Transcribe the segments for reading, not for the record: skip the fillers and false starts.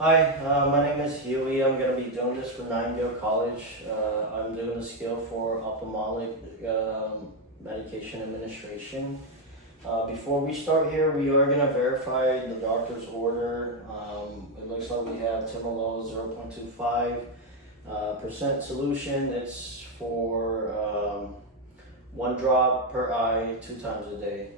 Hi, my name is Huey. I'm going to be doing this for Nightingale College. I'm doing the skill for ophthalmic medication administration. Before we start here, we are going to verify the doctor's order. It looks like we have Timolol 0.25 percent solution. It's for one drop per eye 2 times a day.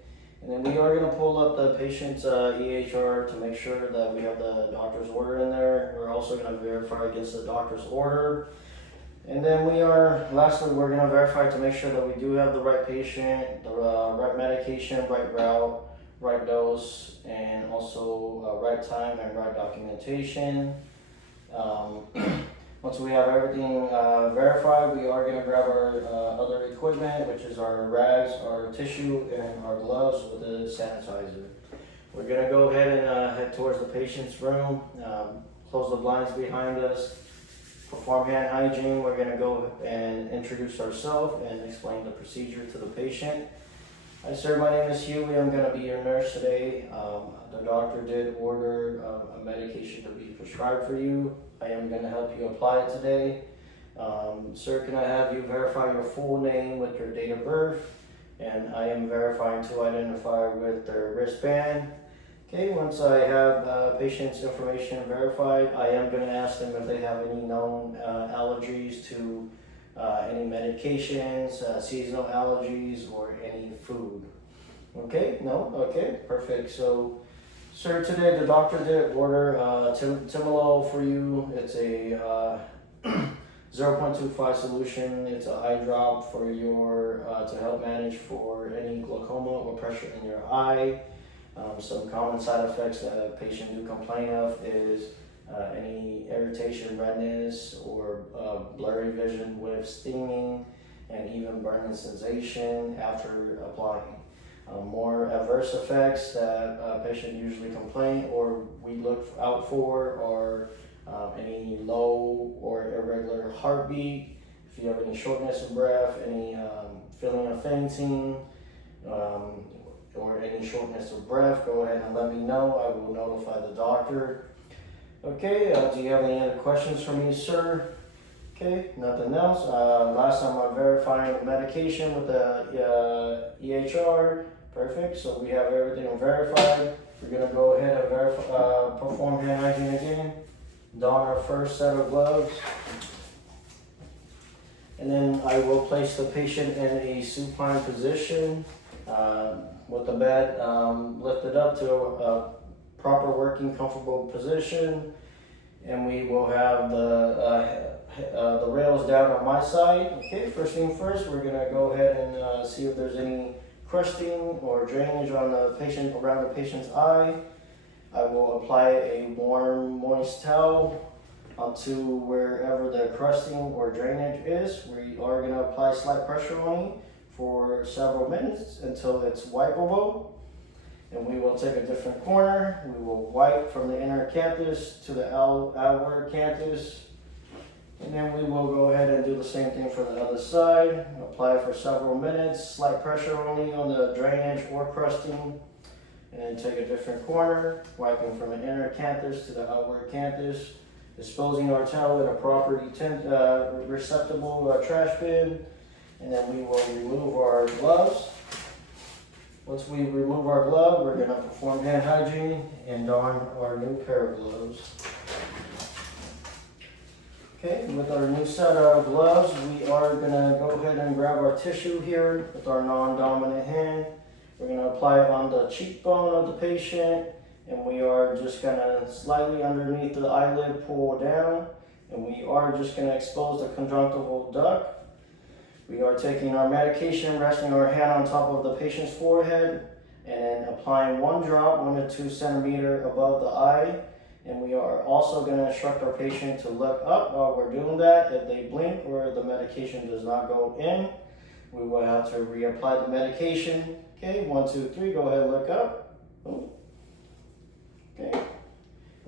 And then we are going to pull up the patient's EHR to make sure that we have the doctor's order in there. We're also going to verify against the doctor's order. And then lastly, we're going to verify to make sure that we do have the right patient, the right medication, right route, right dose, and also right time and right documentation. Once we have everything verified, we are going to grab our other equipment, which is our rags, our tissue, and our gloves with the sanitizer. We're going to go ahead and head towards the patient's room, close the blinds behind us, perform hand hygiene. We're going to go and introduce ourselves and explain the procedure to the patient. Hi sir, my name is Huey. I'm going to be your nurse today. The doctor did order a medication to be prescribed for you. I am going to help you apply it today. Sir, can I have you verify your full name with your date of birth? And I am verifying to identify with their wristband. Okay, once I have patient's information verified, I am going to ask them if they have any known allergies to any medications, seasonal allergies, or any food. Okay, no? Okay, perfect. So, sir, today the doctor did order Timolol for you. It's a 0.25 solution. It's an eye drop for your to help manage for any glaucoma or pressure in your eye. Some common side effects that a patient do complain of is any irritation, redness, or blurry vision with stinging, and even burning sensation after applying. More adverse effects that a patient usually complain or we look out for are any low or irregular heartbeat, if you have any shortness of breath, any feeling of fainting, or any shortness of breath, go ahead and let me know. I will notify the doctor. Okay, do you have any other questions for me, sir? Okay, nothing else. Last time I verified the medication with the EHR. Perfect, so we have everything verified. We're gonna go ahead and perform hand hygiene again. Don our first set of gloves. And then I will place the patient in a supine position with the bed lifted up to a proper working comfortable position. And we will have the rails down on my side. Okay, first thing first, we're gonna go ahead and see if there's any crusting or drainage on the patient, around the patient's eye. I will apply a warm, moist towel onto wherever the crusting or drainage is. We are gonna apply slight pressure on it for several minutes until it's wipeable. And we will take a different corner. We will wipe from the inner canthus to the outward canthus. And then we will go ahead and do the same thing for the other side. Apply for several minutes, slight pressure only on the drainage or crusting. And then take a different corner, wiping from the inner canthus to the outward canthus. Disposing our towel in a proper receptacle trash bin. And then we will remove our gloves. Once we remove our glove, we're going to perform hand hygiene and don our new pair of gloves. Okay, with our new set of gloves, we are going to go ahead and grab our tissue here with our non-dominant hand. We're going to apply it on the cheekbone of the patient, and we are just going to slightly underneath the eyelid pull down, and we are just going to expose the conjunctival duct. We are taking our medication, resting our hand on top of the patient's forehead, and applying one drop 1 to 2 centimeters above the eye. And we are also going to instruct our patient to look up while we're doing that. If they blink or the medication does not go in, we will have to reapply the medication. Okay, 1, 2, 3, go ahead and look up. Okay.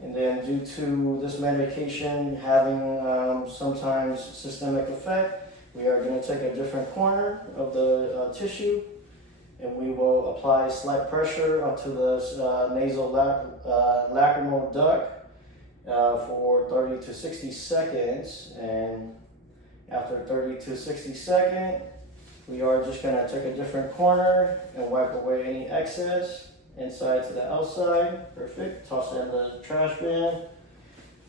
And then due to this medication having sometimes systemic effect, we are going to take a different corner of the tissue, and we will apply slight pressure onto the nasal lacrimal duct for 30 to 60 seconds. And after 30 to 60 seconds, we are just gonna take a different corner and wipe away any excess inside to the outside. Perfect. Toss it in the trash bin.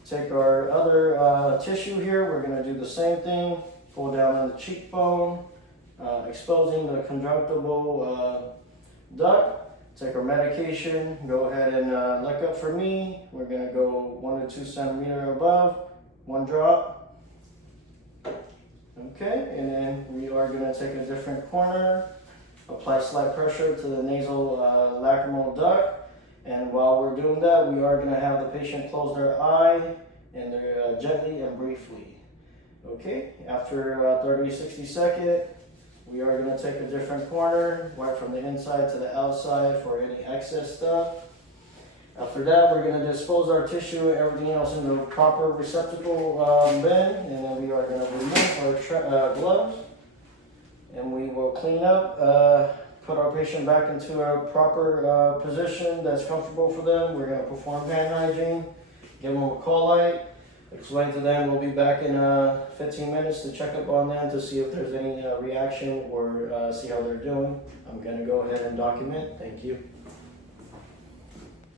Take our other tissue here. We're gonna do the same thing. Pull down on the cheekbone, exposing the conjunctival duct. Take our medication. Go ahead and look up for me. We're gonna go 1 to 2 centimeters above, 1 drop. Okay, and then we are going to take a different corner, apply slight pressure to the nasal lacrimal duct, and while we're doing that, we are going to have the patient close their eye and gently and briefly. Okay, after 30-60 seconds, we are going to take a different corner, wipe from the inside to the outside for any excess stuff. After that, we're going to dispose our tissue and everything else in the proper receptacle bin, and then we are going to remove our gloves, and we will clean up, put our patient back into a proper position that's comfortable for them. We're going to perform hand hygiene, give them a call light, explain to them we'll be back in 15 minutes to check up on them to see if there's any reaction or see how they're doing. I'm going to go ahead and document. Thank you.